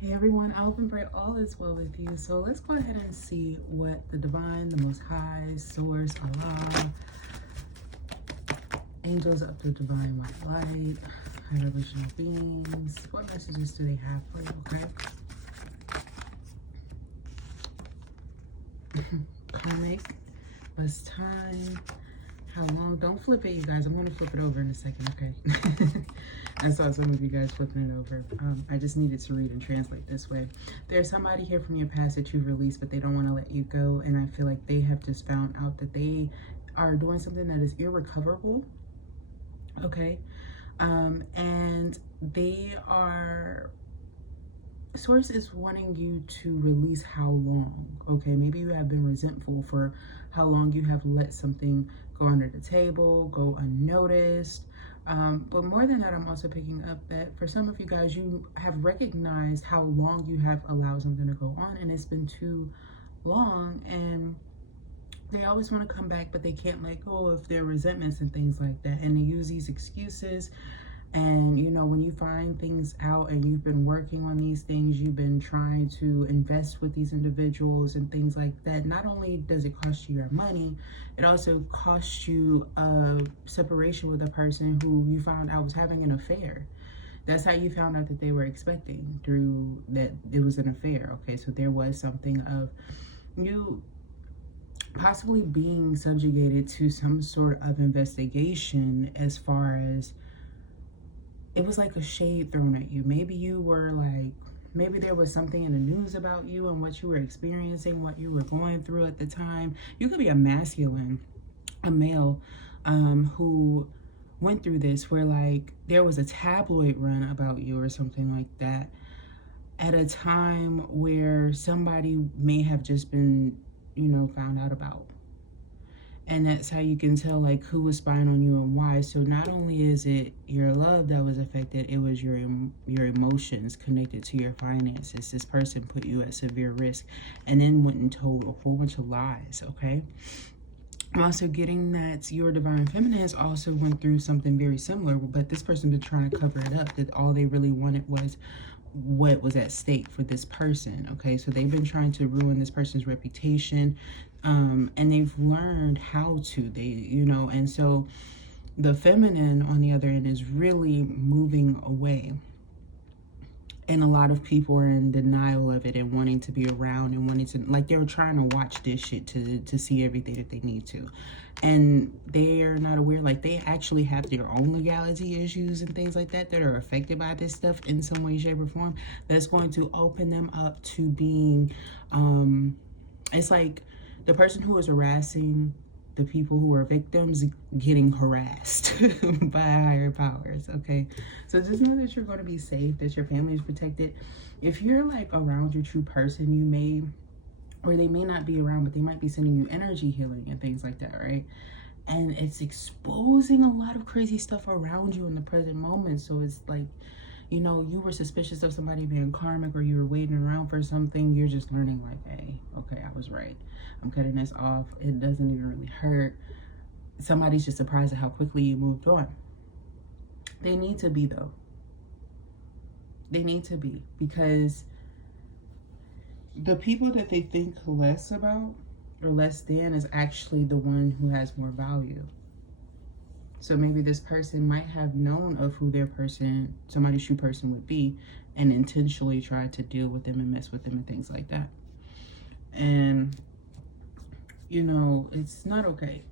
Hey everyone, I hope and pray all is well with you. So let's go ahead and see what the divine, the most high, source, Allah, angels of the divine white light, higher original beings, what messages do they have for you, okay? Karmic, bus time, how long? Don't flip it, you guys. I'm going to flip it over in a second, okay? I saw some of you guys flipping it over. I just needed to read and translate this way. There's somebody here from your past that you've released, but they don't want to let you go. And I feel like they have just found out that they are doing something that is irrecoverable. Okay. And they are, source is wanting you to release how long. Okay. Maybe you have been resentful for how long you have let something go under the table, go unnoticed. But more than that, I'm also picking up that for some of you guys, you have recognized how long you have allowed something to go on, and it's been too long, and they always want to come back, but they can't let go of their resentments and things like that, and they use these excuses. And you know, when you find things out and you've been working on these things, you've been trying to invest with these individuals and things like that, not only does it cost you your money, it also costs you a separation with a person who you found out was having an affair. That's how you found out that they were expecting, through that it was an affair. Okay, so there was something of you possibly being subjugated to some sort of investigation, as far as it was like a shade thrown at you. Maybe you were like, maybe there was something in the news about you and what you were experiencing, what you were going through at the time. You could be a masculine, a male, who went through this, where like there was a tabloid run about you or something like that, at a time where somebody may have just been, you know, found out about. And that's how you can tell like who was spying on you and why. So not only is it your love that was affected, it was your emotions connected to your finances. This person put you at severe risk and then went and told a whole bunch of lies. Okay, I'm also getting that your divine feminine has also went through something very similar, but this person been trying to cover it up, that all they really wanted was what was at stake for this person. Okay, so they've been trying to ruin this person's reputation, and they've learned how to, you know, and so the feminine on the other end is really moving away, and a lot of people are in denial of it and wanting to be around and wanting to, like, they're trying to watch this shit to see everything that they need to, and they're not aware, like, they actually have their own legality issues and things like that that are affected by this stuff in some way, shape, or form, that's going to open them up to being, it's like the person who is harassing the people who are victims getting harassed by higher powers. Okay, so just know that you're going to be safe, that your family is protected. If you're like around your true person, you may, or they may not be around, but they might be sending you energy healing and things like that, right? And it's exposing a lot of crazy stuff around you in the present moment. So it's like, you know, you were suspicious of somebody being karmic, or you were waiting around for something. You're just learning like, hey, okay, I was right. I'm cutting this off. It doesn't even really hurt. Somebody's just surprised at how quickly you moved on. They need to be, though. They need to be, because the people that they think less about or less than is actually the one who has more value. So maybe this person might have known of who their person, somebody's true person would be, and intentionally tried to deal with them and mess with them and things like that. And, you know, it's not okay.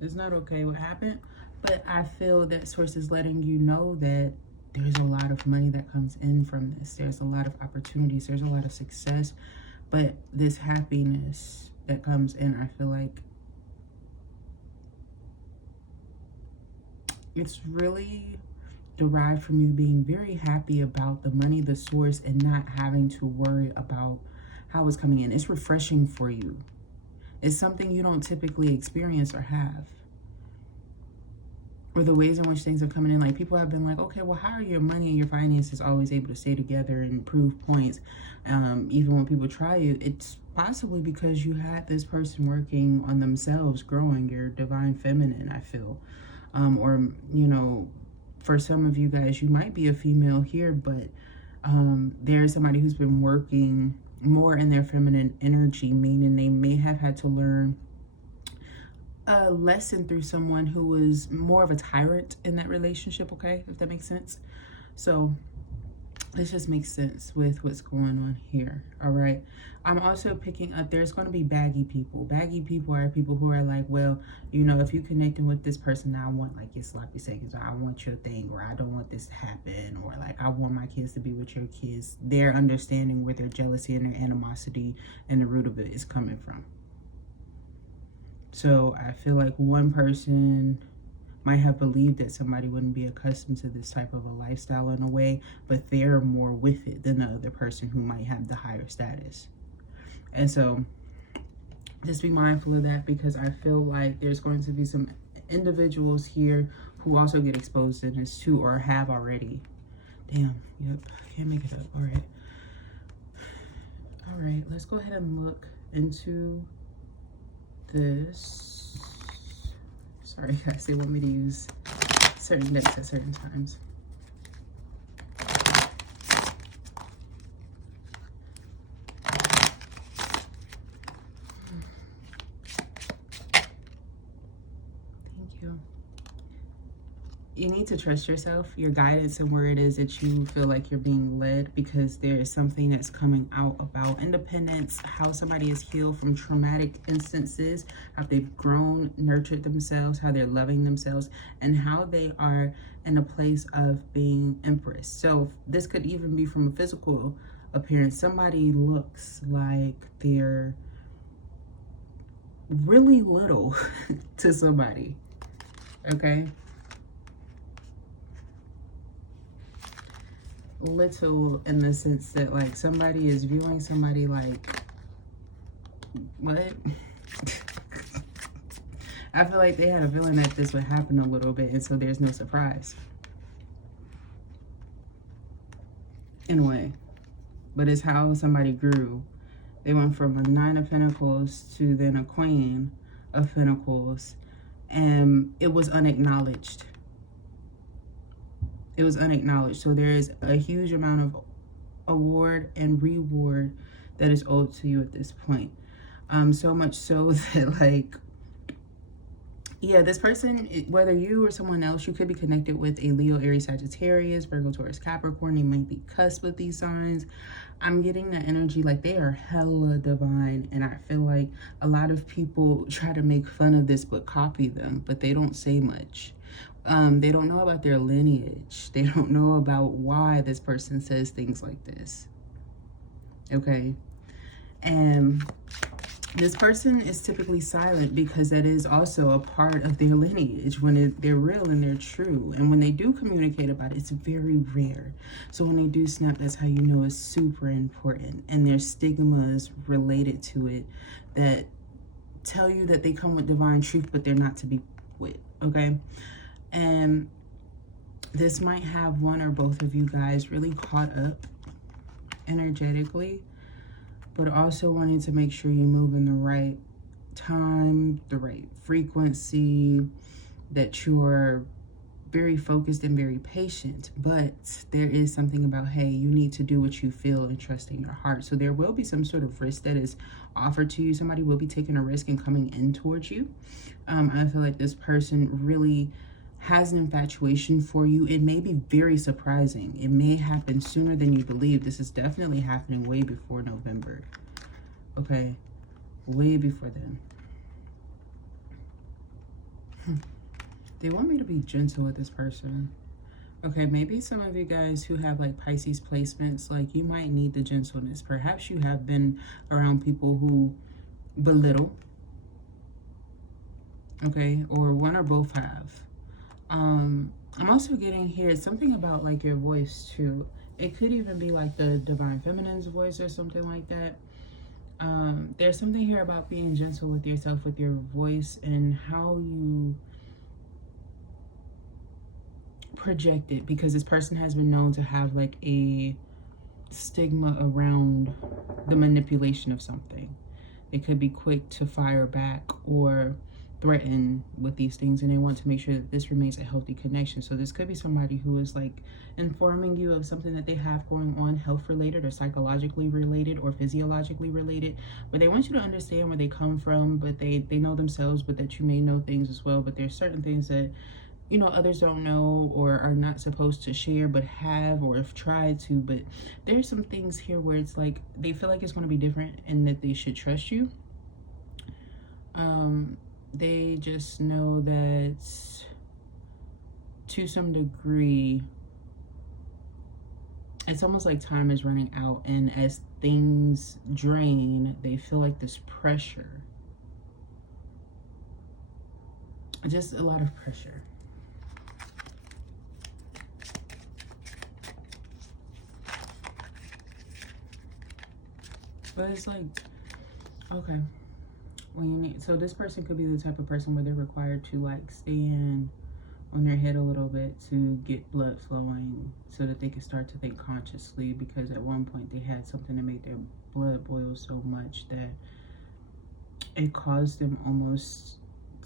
It's not okay what happened, but I feel that source is letting you know that there's a lot of money that comes in from this. There's a lot of opportunities. There's a lot of success, but this happiness that comes in, I feel like it's really derived from you being very happy about the money, the source, and not having to worry about how it's coming in. It's refreshing for you. It's something you don't typically experience or have. Or the ways in which things are coming in. Like, people have been like, okay, well, how are your money and your finances always able to stay together and prove points, even when people try you? It's possibly because you had this person working on themselves, growing your divine feminine, I feel. Or, you know, for some of you guys, you might be a female here, but there's somebody who's been working more in their feminine energy, meaning they may have had to learn a lesson through someone who was more of a tyrant in that relationship, okay, if that makes sense. So this just makes sense with what's going on here. All right, I'm also picking up there's going to be baggy people. Baggy people are people who are like, well, you know, if you connecting with this person, I want like your sloppy seconds, or I want your thing, or I don't want this to happen, or like I want my kids to be with your kids. They're understanding where their jealousy and their animosity and the root of it is coming from. So I feel like one person might have believed that somebody wouldn't be accustomed to this type of a lifestyle in a way, but they're more with it than the other person who might have the higher status. And so just be mindful of that, because I feel like there's going to be some individuals here who also get exposed in this too, or have already. Damn, yep, can't make it up. All right, let's go ahead and look into this. Sorry guys, they want me to use certain decks at certain times. Thank you. You need to trust yourself, your guidance, and where it is that you feel like you're being led, because there is something that's coming out about independence, how somebody is healed from traumatic instances, how they've grown, nurtured themselves, how they're loving themselves, and how they are in a place of being empress. So this could even be from a physical appearance. Somebody looks like they're really little to somebody, okay? Little in the sense that like somebody is viewing somebody like, what? I feel like they had a feeling that this would happen a little bit, and so there's no surprise in a way. But it's how somebody grew. They went from a 9 of Pentacles to then a Queen of Pentacles, and it was unacknowledged. It was unacknowledged. So there is a huge amount of award and reward that is owed to you at this point. So much so that like, yeah, this person, whether you or someone else, you could be connected with a Leo, Aries, Sagittarius, Virgo, Taurus, Capricorn. They might be cussed with these signs. I'm getting that energy like they are hella divine, and I feel like a lot of people try to make fun of this but copy them, but they don't say much. They don't know about their lineage. They don't know about why this person says things like this. Okay. And this person is typically silent because that is also a part of their lineage when they're real and they're true. And when they do communicate about it, it's very rare. So when they do snap, that's how you know it's super important. And there's stigmas related to it that tell you that they come with divine truth, but they're not to be with. Okay. And this might have one or both of you guys really caught up energetically, but also wanting to make sure you move in the right time, the right frequency, that you're very focused and very patient. But there is something about, hey, you need to do what you feel and trust in your heart. So there will be some sort of risk that is offered to you. Somebody will be taking a risk and coming in towards you. I feel like this person really has an infatuation for you. It may be very surprising. It may happen sooner than you believe. This is definitely happening way before November. Okay, way before then. They want me to be gentle with this person. Okay, maybe some of you guys who have like Pisces placements, like you might need the gentleness. Perhaps you have been around people who belittle. Okay, or one or both have. I'm also getting here something about like your voice too. It could even be like the Divine Feminine's voice or something like that. There's something here about being gentle with yourself, with your voice, and how you project it, because this person has been known to have like a stigma around the manipulation of something. They could be quick to fire back, or threatened with these things, and they want to make sure that this remains a healthy connection. So this could be somebody who is like informing you of something that they have going on, health related or psychologically related or physiologically related, but they want you to understand where they come from, but they know themselves, but that you may know things as well. But there's certain things that, you know, others don't know or are not supposed to share, but have or have tried to. But there's some things here where it's like they feel like it's going to be different and that they should trust you. They just know that to some degree it's almost like time is running out, and as things drain, they feel like this pressure, just a lot of pressure. But it's like, okay, when you need, so this person could be the type of person where they're required to like stand on their head a little bit to get blood flowing so that they can start to think consciously, because at one point they had something that made their blood boil so much that it caused them almost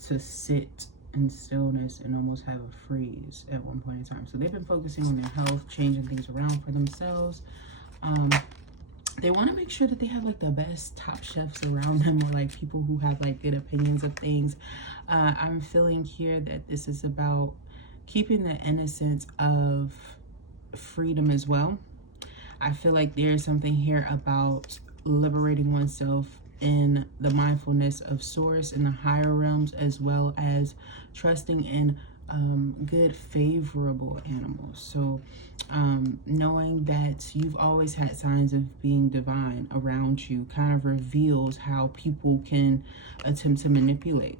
to sit in stillness and almost have a freeze at one point in time. So they've been focusing on their health, changing things around for themselves. They want to make sure that they have like the best top chefs around them, or like people who have like good opinions of things. I'm feeling here that this is about keeping the innocence of freedom as well. I feel like there's something here about liberating oneself in the mindfulness of source in the higher realms, as well as trusting in good, favorable animals. So knowing that you've always had signs of being divine around you kind of reveals how people can attempt to manipulate,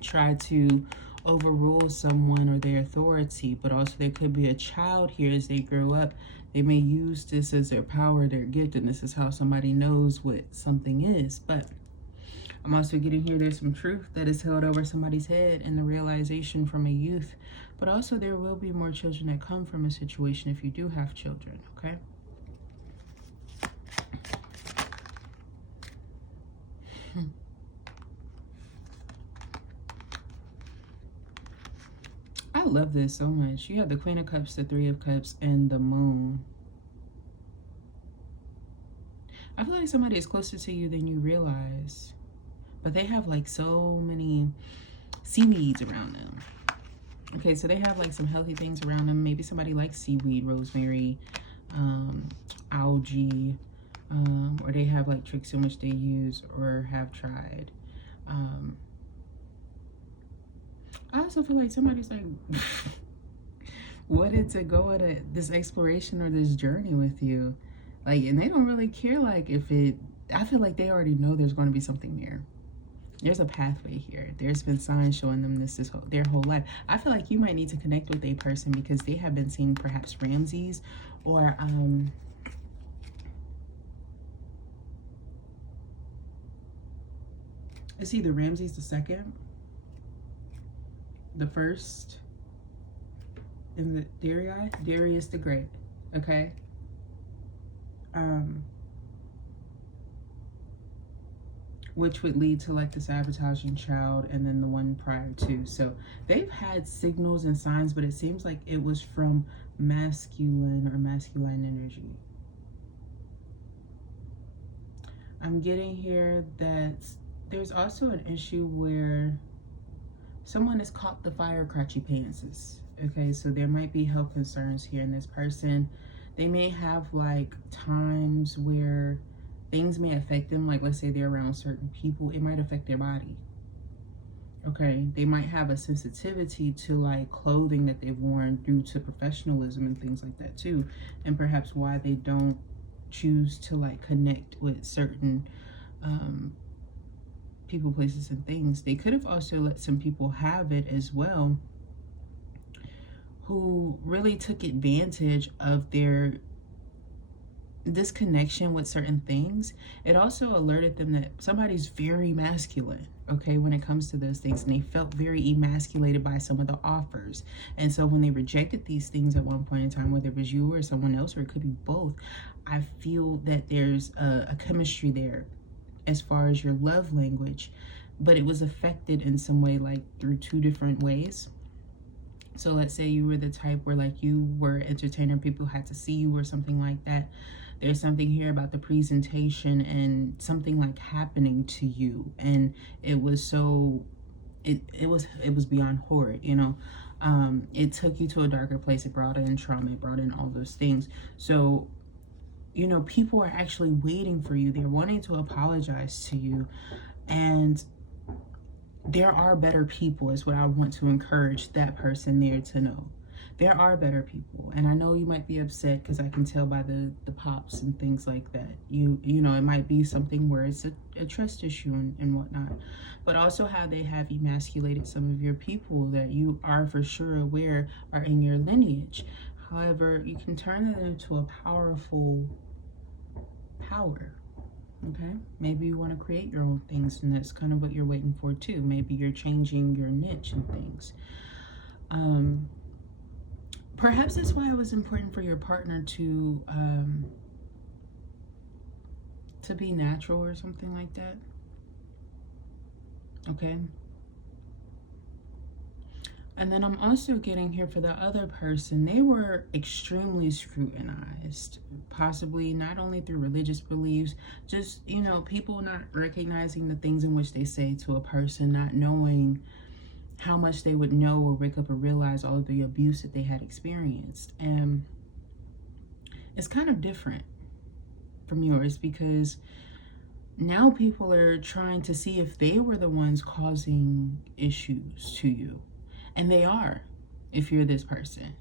try to overrule someone or their authority. But also there could be a child here as they grow up. They may use this as their power, their gift, and this is how somebody knows what something is. But I'm also getting here, there's some truth that is held over somebody's head and the realization from a youth. But also there will be more children that come from a situation if you do have children, okay? I love this so much. You have the Queen of Cups, the Three of Cups, and the Moon. I feel like somebody is closer to you than you realize. But they have like so many seaweeds around them. Okay, so they have like some healthy things around them. Maybe somebody likes seaweed, rosemary, algae, or they have like tricks in which they use or have tried. I also feel like somebody's like wanted to go on this exploration or this journey with you. Like, and they don't really care like if it, I feel like they already know there's going to be something there. There's a pathway here. There's been signs showing them this is their whole life. I feel like you might need to connect with a person because they have been seeing perhaps Ramses, or it's either Ramses the second, the first, and the Darius the Great. Okay. Which would lead to like the sabotaging child, and then the one prior to. So they've had signals and signs, but it seems like it was from masculine or masculine energy. I'm getting here that there's also an issue where someone has caught the fire crotchy pantses. Okay, so there might be health concerns here in this person. They may have like times where things may affect them, like let's say they're around certain people, it might affect their body. Okay, they might have a sensitivity to like clothing that they've worn due to professionalism and things like that too, and perhaps why they don't choose to like connect with certain people, places, and things. They could have also let some people have it as well who really took advantage of their disconnection with certain things. It also alerted them that somebody's very masculine, okay, when it comes to those things, and they felt very emasculated by some of the offers. And so when they rejected these things at one point in time, whether it was you or someone else, or it could be both, I feel that there's a chemistry there as far as your love language but it was affected in some way, like through two different ways. So let's say you were the type where like you were entertainer, people had to see you or something like that. There's something here about the presentation and something like happening to you, and it was so it was beyond horrid, you know. It took you to a darker place. It brought in trauma, it brought in all those things. So, you know, people are actually waiting for you. They're wanting to apologize to you, and there are better people is what I want to encourage that person there to know. There are better people, and I know you might be upset because I can tell by the pops and things like that. You know, it might be something where it's a trust issue and whatnot, but also how they have emasculated some of your people that you are for sure aware are in your lineage. However, you can turn that into a powerful power. Okay, maybe you want to create your own things, and that's kind of what you're waiting for too. Maybe you're changing your niche and things. Perhaps that's why it was important for your partner to be natural or something like that. Okay. And then I'm also getting here for the other person, they were extremely scrutinized, possibly not only through religious beliefs, just, you know, people not recognizing the things in which they say to a person, not knowing how much they would know or wake up and realize all of the abuse that they had experienced. And it's kind of different from yours, because now people are trying to see if they were the ones causing issues to you. And they are, if you're this person,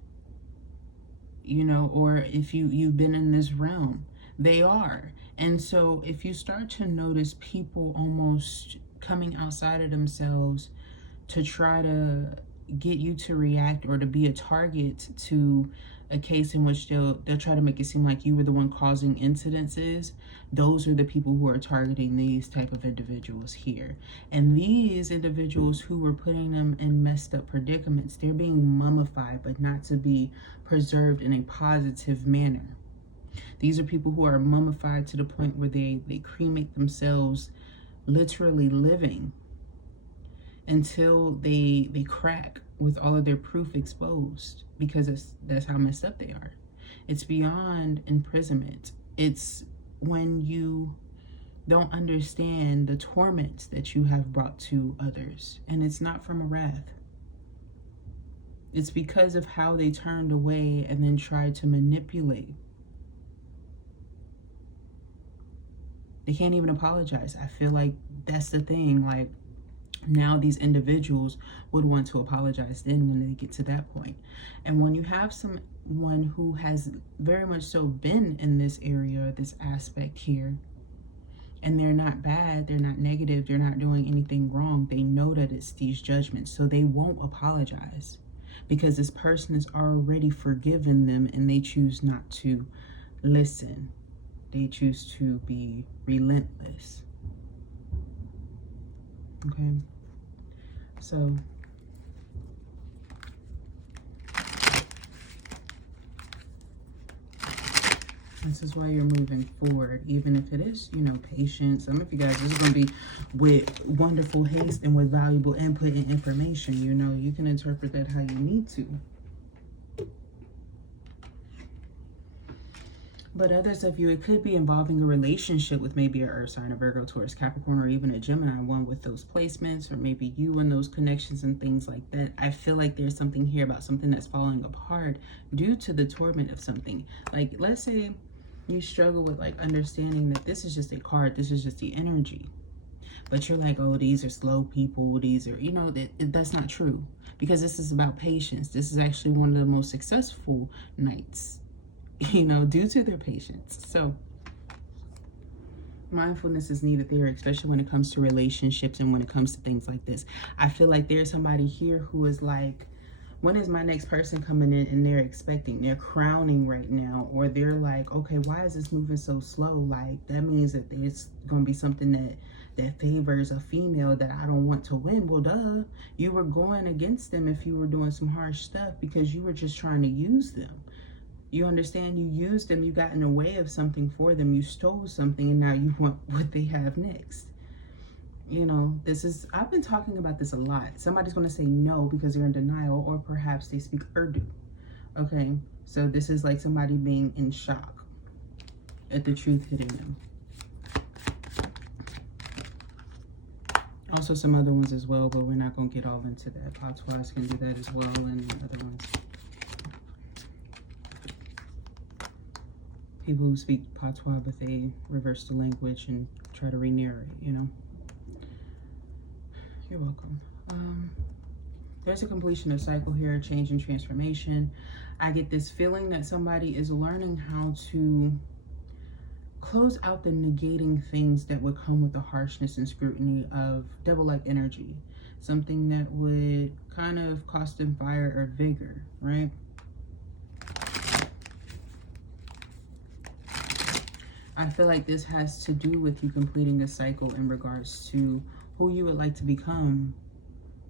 you know, or if you've been in this realm, they are. And so if you start to notice people almost coming outside of themselves to try to get you to react or to be a target to a case in which they'll try to make it seem like you were the one causing incidences, those are the people who are targeting these type of individuals here. And these individuals who were putting them in messed up predicaments, they're being mummified, but not to be preserved in a positive manner. These are people who are mummified to the point where they cremate themselves, literally living, until they crack with all of their proof exposed, because that's how messed up they are. It's beyond imprisonment. It's when you don't understand the torment that you have brought to others, and it's not from a wrath. It's because of how they turned away and then tried to manipulate. They can't even apologize. I feel like that's the thing. Like, now these individuals would want to apologize then when they get to that point. And when you have someone who has very much so been in this area, this aspect here, and they're not bad, they're not negative, they're not doing anything wrong, they know that it's these judgments, so they won't apologize because this person has already forgiven them, and they choose not to listen. They choose to be relentless. Okay. So this is why you're moving forward, even if it is, you know, patience. Some of you guys, this is going to be with wonderful haste and with valuable input and information. You know, you can interpret that how you need to. But others of you, it could be involving a relationship with maybe an Earth sign, a Virgo, Taurus, Capricorn, or even a Gemini, one with those placements, or maybe you and those connections and things like that. I feel like there's something here about something that's falling apart due to the torment of something. Like, let's say you struggle with like understanding that this is just a card, this is just the energy. But you're like, oh, these are slow people, these are, you know, that's not true. Because this is about patience. This is actually one of the most successful nights, you know, due to their patience. So mindfulness is needed there, especially when it comes to relationships and when it comes to things like this. I feel like there's somebody here who is like, when is my next person coming in? And they're expecting, they're crowning right now, or they're like, okay, why is this moving so slow? Like, that means that there's going to be something that favors a female that I don't want to win. Well, duh, you were going against them if you were doing some harsh stuff because you were just trying to use them. You understand? You used them, you got in the way of something for them, you stole something, and now you want what they have next. You know, I've been talking about this a lot. Somebody's going to say no because they're in denial, or perhaps they speak Urdu. Okay, so this is like somebody being in shock at the truth hitting them. Also some other ones as well, but we're not going to get all into that. Patois can do that as well, and other ones. People who speak Patois, but they reverse the language and try to re-narrate, you know. You're welcome. There's a completion of cycle here, change and transformation. I get this feeling that somebody is learning how to close out the negating things that would come with the harshness and scrutiny of devil-like energy. Something that would kind of cost them fire or vigor, right? I feel like this has to do with you completing a cycle in regards to who you would like to become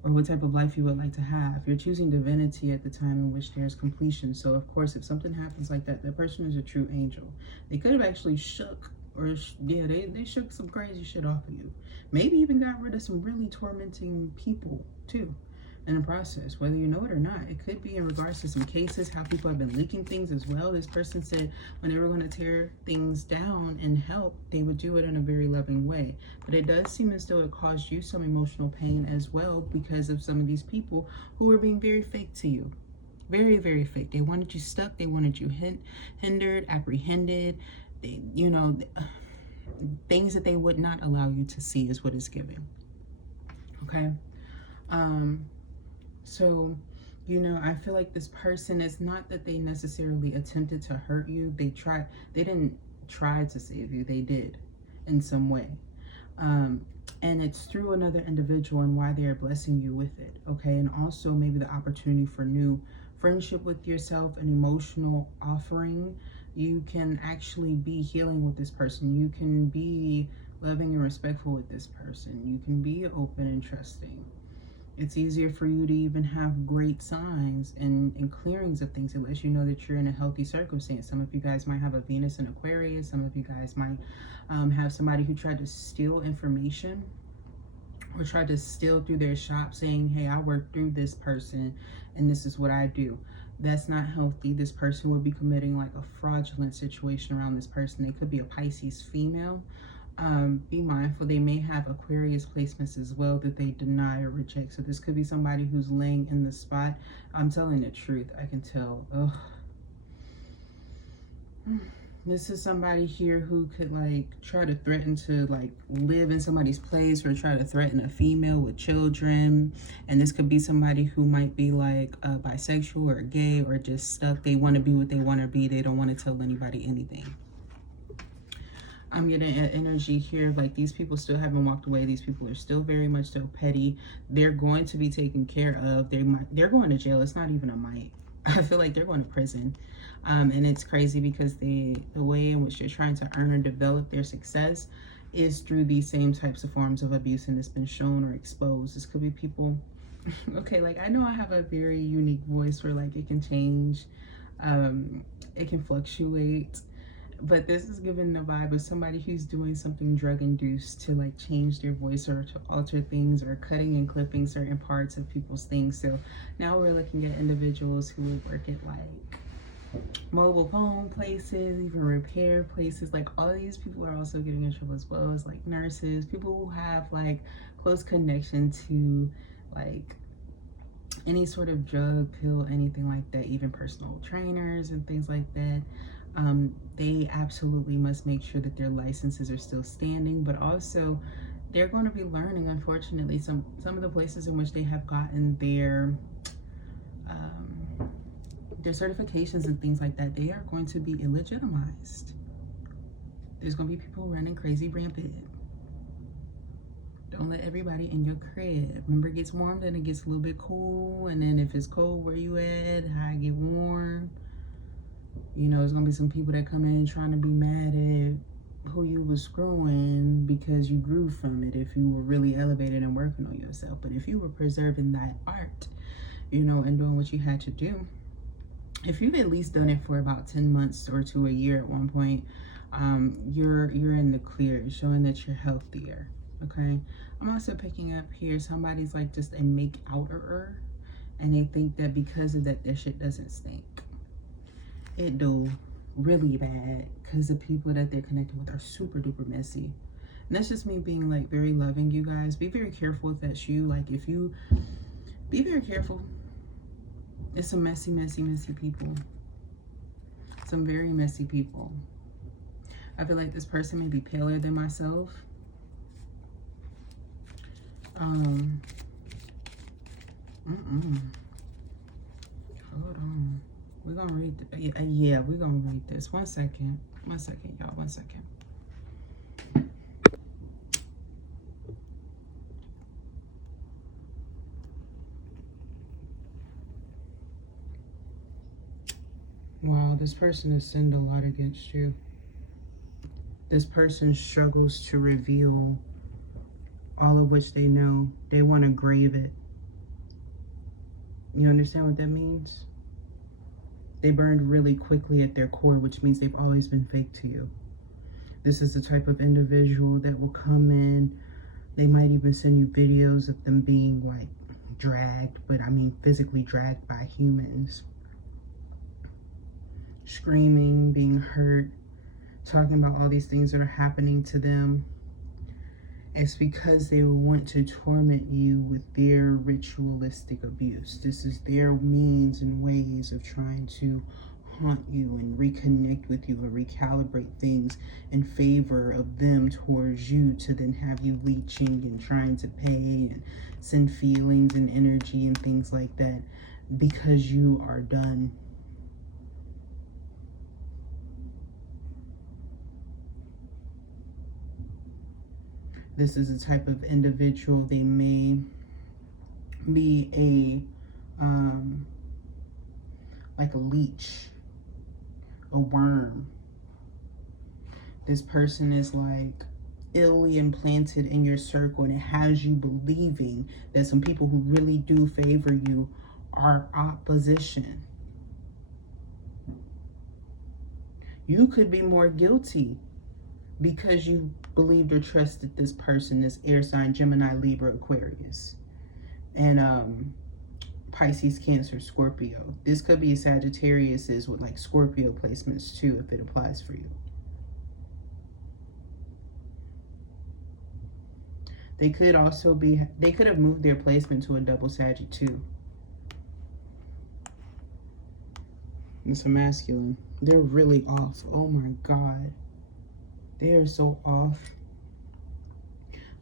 or what type of life you would like to have. You're choosing divinity at the time in which there's completion. So of course, if something happens like that, that person is a true angel. They could have actually shook, or yeah, they shook some crazy shit off of you. Maybe even got rid of some really tormenting people too in the process, whether you know it or not. It could be in regards to some cases, how people have been leaking things as well. This person said when they were going to tear things down and help, they would do it in a very loving way. But it does seem as though it caused you some emotional pain as well because of some of these people who were being very fake to you. Very, very fake. They wanted you stuck. They wanted you hindered, apprehended. They, you know, things that they would not allow you to see is what it's giving. Okay. So, you know, I feel like this person, is not that they necessarily attempted to hurt you. They didn't try to save you. They did in some way. And it's through another individual and why they are blessing you with it. Okay. And also maybe the opportunity for new friendship with yourself, an emotional offering. You can actually be healing with this person. You can be loving and respectful with this person. You can be open and trusting. It's easier for you to even have great signs and clearings of things unless you know that you're in a healthy circumstance. Some of you guys might have a Venus in Aquarius. Some of you guys might have somebody who tried to steal information or tried to steal through their shop saying, hey, I worked through this person and this is what I do. That's not healthy. This person would be committing like a fraudulent situation around this person. They could be a Pisces female. Be mindful, they may have Aquarius placements as well that they deny or reject. So this could be somebody who's laying in the spot. I'm telling the truth, I can tell. Ugh. This is somebody here who could like try to threaten to like live in somebody's place or try to threaten a female with children. And this could be somebody who might be like bisexual or gay or just stuck. They want to be what they want to be. They don't want to tell anybody anything. I'm getting an energy here of like these people still haven't walked away. These people are still very much so petty. They're going to be taken care of. They're going to jail. It's not even a might. I feel like they're going to prison. And it's crazy because the way in which they're trying to earn or develop their success is through these same types of forms of abuse, and it's been shown or exposed. This could be people. Okay, like I know I have a very unique voice where like it can change. It can fluctuate. But this is giving the vibe of somebody who's doing something drug-induced to like change their voice or to alter things or cutting and clipping certain parts of people's things. So now we're looking at individuals who would work at like mobile phone places, even repair places. Like all of these people are also getting in trouble as well as like nurses, people who have like close connection to like any sort of drug, pill, anything like that, even personal trainers and things like that. They absolutely must make sure that their licenses are still standing, but also they're going to be learning, unfortunately, some of the places in which they have gotten their certifications and things like that, they are going to be illegitimized. There's going to be people running crazy rampant. Don't let everybody in your crib. Remember, it gets warm, then it gets a little bit cool, and then if it's cold, where you at? How it get warm? You know, there's gonna be some people that come in trying to be mad at who you was screwing because you grew from it if you were really elevated and working on yourself. But if you were preserving that art, you know, and doing what you had to do, if you've at least done it for about 10 months or to a year at one point, you're in the clear, showing that you're healthier. okay? I'm also picking up here somebody's like just a make-outer, and they think that because of that, their shit doesn't stink. It do really bad, because the people that they're connecting with are super duper messy. And that's just me being like very loving, you guys. Be very careful if that's you. Like, if you be very careful. It's some messy, messy, messy people. Some very messy people. I feel like this person may be paler than myself. Hold on. We're gonna read yeah, we're gonna read this. One second, y'all, 1 second. Wow, this person has sinned a lot against you. This person struggles to reveal all of which they know. They want to grave it. You understand what that means? They burned really quickly at their core, which means they've always been fake to you. This is the type of individual that will come in. They might even send you videos of them being like dragged, but I mean physically dragged by humans. Screaming, being hurt, talking about all these things that are happening to them. It's because they want to torment you with their ritualistic abuse. This is their means and ways of trying to haunt you and reconnect with you and recalibrate things in favor of them towards you, to then have you leeching and trying to pay and send feelings and energy and things like that because you are done. This is a type of individual. They may be like a leech, a worm. This person is like illy implanted in your circle, and it has you believing that some people who really do favor you are opposition. You could be more guilty because you believed or trusted this person, this air sign, Gemini, Libra, Aquarius, and Pisces, Cancer, Scorpio. This could be Sagittarius's with like Scorpio placements too, if it applies for you. They could also be, they could have moved their placement to a double Sagitt too. It's a masculine. They're really off. Oh my God. They are so off.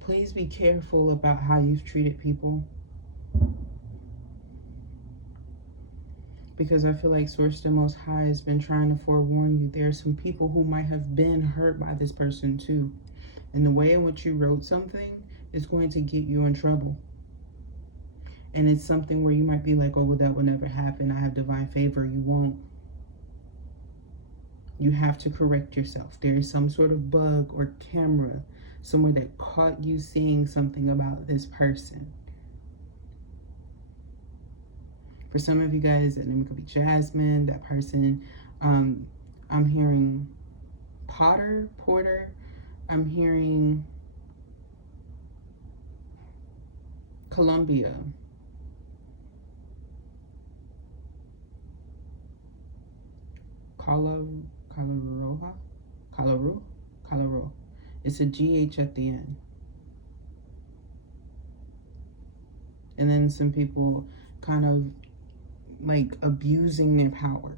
Please be careful about how you've treated people. Because I feel like Source the Most High has been trying to forewarn you. There are some people who might have been hurt by this person too. And the way in which you wrote something is going to get you in trouble. And it's something where you might be like, oh, well, that will never happen. I have divine favor. You won't. You have to correct yourself. There is some sort of bug or camera somewhere that caught you seeing something about this person. For some of you guys, that name could be Jasmine. That person, I'm hearing Porter. I'm hearing Columbia. Colorado. It's a GH at the end. And then some people kind of like abusing their power.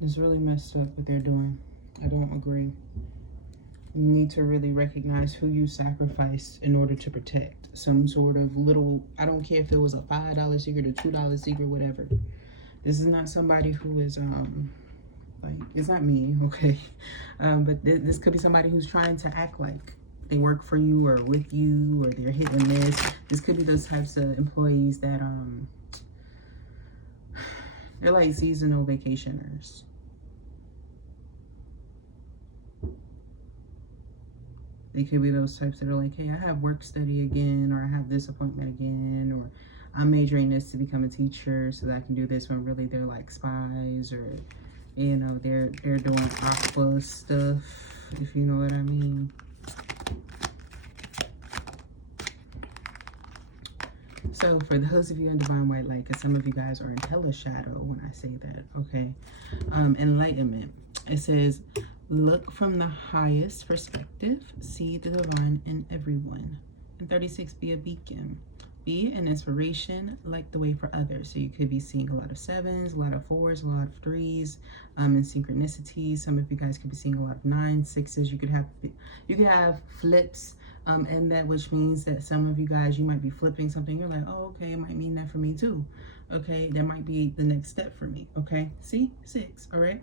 It's really messed up what they're doing. I don't agree. You need to really recognize who you sacrificed in order to protect. Some sort of little, I don't care if it was a $5 secret or $2 secret, whatever. This is not somebody who is, like, it's not me, okay? But this could be somebody who's trying to act like they work for you or with you, or they're hit and miss. This could be those types of employees that, they're like seasonal vacationers. They could be those types that are like, hey, I have work study again, or I have this appointment again, or I'm majoring this to become a teacher so that I can do this, when really they're like spies, or, You know, they're doing aqua stuff, if you know what I mean. So for those of you in Divine White Light, because some of you guys are in Teleshadow when I say that, okay? Enlightenment. It says, look from the highest perspective, see the divine in everyone. And 36, be a beacon. Be an inspiration, like the way for others. So you could be seeing a lot of 7s, a lot of 4s, a lot of 3s, and synchronicities. Some of you guys could be seeing a lot of 9s, 6s. You could have flips, and that, which means that some of you guys, you might be flipping something. You're like, oh, okay, it might mean that for me too. Okay, that might be the next step for me. Okay, see, 6. All right.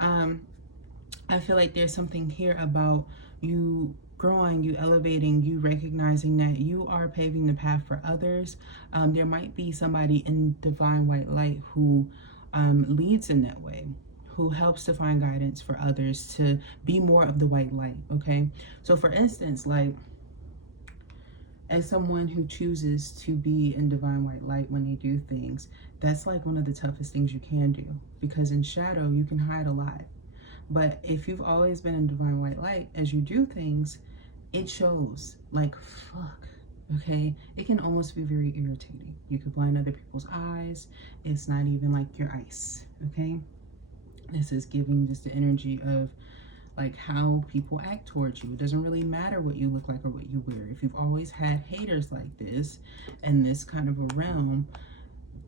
I feel like there's something here about you growing, you elevating, you recognizing that you are paving the path for others. There might be somebody in Divine White Light who leads in that way, who helps to find guidance for others to be more of the white light, okay? So for instance, like, as someone who chooses to be in Divine White Light when they do things, that's like one of the toughest things you can do, because in shadow, you can hide a lot. But if you've always been in Divine White Light, as you do things, it shows. Like, fuck, okay? It can almost be very irritating. You could blind other people's eyes. It's not even like your ice, okay? This is giving just the energy of like how people act towards you. It doesn't really matter what you look like or what you wear. If you've always had haters like this in this kind of a realm,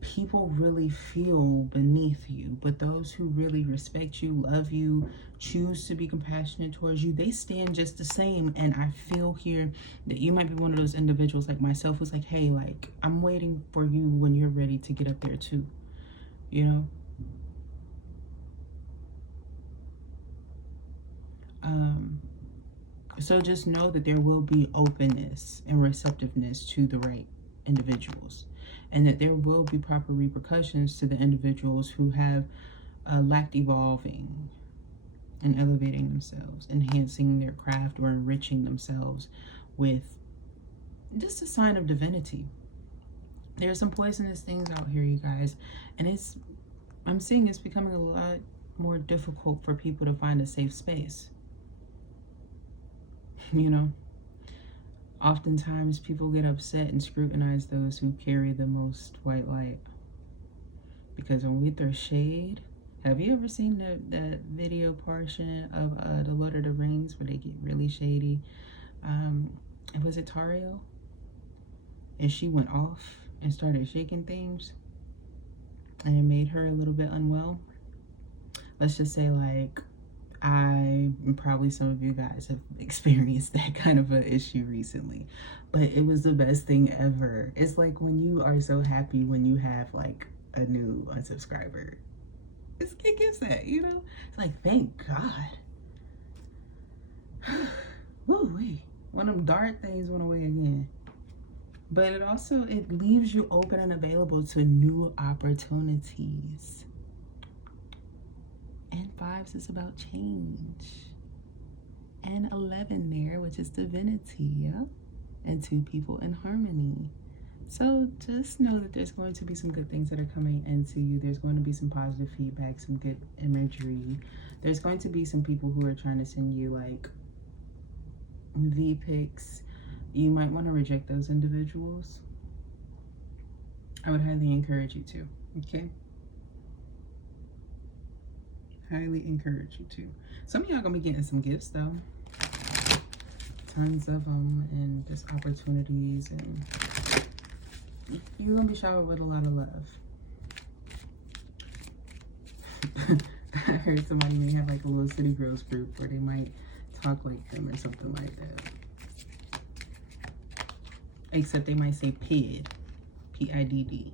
people really feel beneath you. But those who really respect you, love you, choose to be compassionate towards you, they stand just the same. And I feel here that you might be one of those individuals like myself who's like, hey, like, I'm waiting for you when you're ready to get up there too, you know? So just know that there will be openness and receptiveness to the right individuals, and that there will be proper repercussions to the individuals who have lacked evolving and elevating themselves, enhancing their craft, or enriching themselves with just a sign of divinity. There are some poisonous things out here, you guys, and I'm seeing it's becoming a lot more difficult for people to find a safe space. You know, oftentimes people get upset and scrutinize those who carry the most white light, because when we throw shade, have you ever seen that video portion of the Lord of the Rings where they get really shady? Was it Tario? And she went off and started shaking things, and it made her a little bit unwell. Let's just say, like, and probably some of you guys have experienced that kind of an issue recently, but it was the best thing ever. It's like when you are so happy when you have like a new unsubscriber. It gives that, you know? It's like, thank God. Woo-wee. One of them dark things went away again. But it leaves you open and available to new opportunities. And 5s is about change. And 11 there, which is divinity, yeah? And 2 people in harmony. So just know that there's going to be some good things that are coming into you. There's going to be some positive feedback, some good imagery. There's going to be some people who are trying to send you like V-pics. You might want to reject those individuals. I would highly encourage you to, okay? Highly encourage you to. Some of y'all gonna be getting some gifts though. Tons of them, and just opportunities, and you're gonna be showered with a lot of love. I heard somebody may have like a little City Girls group where they might talk like them or something like that. Except they might say PID, P-I-D-D.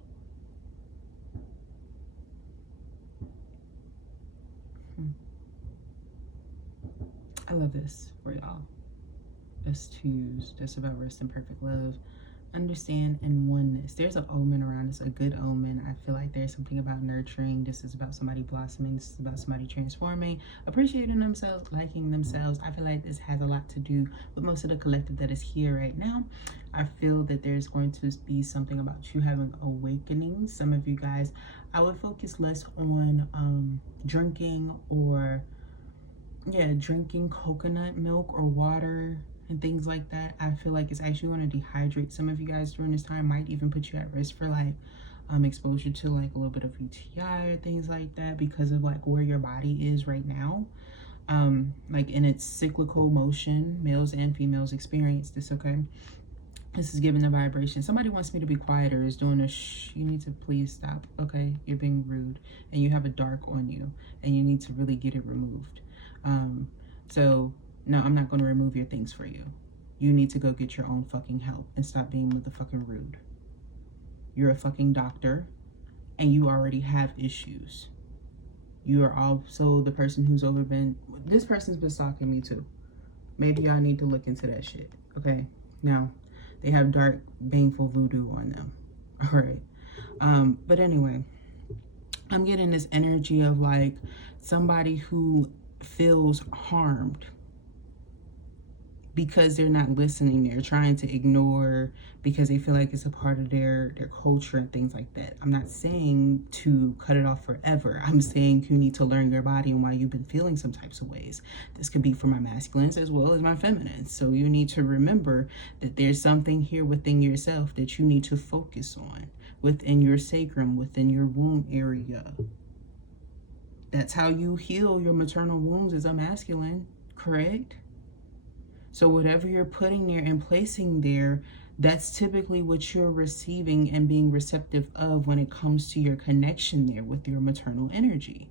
I love this for y'all. This Tuesday, that's about rest and perfect love. understand, and oneness. There's an omen around us, a good omen. I feel like there's something about nurturing. This is about somebody blossoming. This is about somebody transforming, appreciating themselves, liking themselves. I feel like this has a lot to do with most of the collective that is here right now. I feel that there's going to be something about you having awakening. Some of you guys, I would focus less on drinking or drinking coconut milk or water and things like that. I feel like it's actually going to dehydrate some of you guys during this time, might even put you at risk for like exposure to like a little bit of UTI or things like that, because of like where your body is right now, like in its cyclical motion. Males and females experience this. Okay, this is giving the vibration. Somebody wants me to be quieter, is doing a shh. You need to please stop. Okay, you're being rude, and you have a dark on you, and you need to really get it removed. So no, I'm not going to remove your things for you. You need to go get your own fucking help and stop being motherfucking rude. You're a fucking doctor and you already have issues. You are also the person who's this person's been stalking me too. Maybe y'all need to look into that shit. Okay, now they have dark, baneful voodoo on them. All right. But anyway, I'm getting this energy of like somebody who feels harmed because they're not listening. They're trying to ignore because they feel like it's a part of their culture and things like that. I'm not saying to cut it off forever. I'm saying you need to learn your body and why you've been feeling some types of ways. This could be for my masculines as well as my feminines. So you need to remember that there's something here within yourself that you need to focus on, within your sacrum, within your womb area. That's how you heal your maternal wounds as a masculine, correct? So whatever you're putting there and placing there, that's typically what you're receiving and being receptive of when it comes to your connection there with your maternal energy.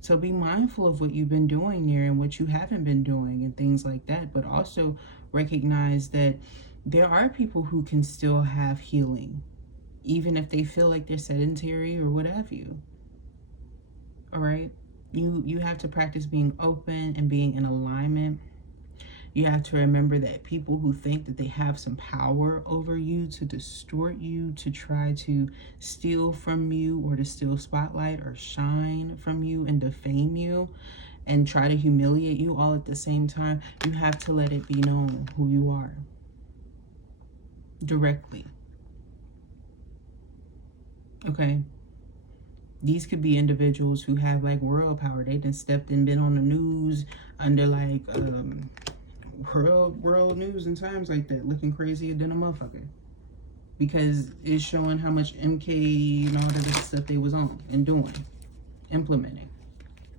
So be mindful of what you've been doing there and what you haven't been doing and things like that. But also recognize that there are people who can still have healing, even if they feel like they're sedentary or what have you. All right? You have to practice being open and being in alignment. You have to remember that people who think that they have some power over you to distort you, to try to steal from you or to steal spotlight or shine from you and defame you and try to humiliate you all at the same time, you have to let it be known who you are directly. Okay? These could be individuals who have like world power. They done stepped and been on the news under like world news and times like that, looking crazier than a motherfucker, because it's showing how much MK and all the other stuff they was on and doing, implementing,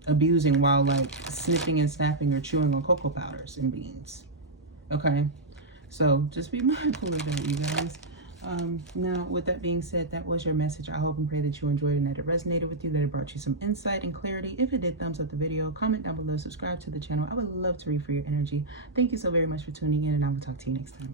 abusing while like sniffing and snapping or chewing on cocoa powders and beans. Okay, so just be mindful of that, you guys. Now, with that being said, that was your message. I hope and pray that you enjoyed and that it resonated with you, that it brought you some insight and clarity. If it did, thumbs up the video, comment down below, subscribe to the channel. I would love to read for your energy. Thank you so very much for tuning in, and I will talk to you next time.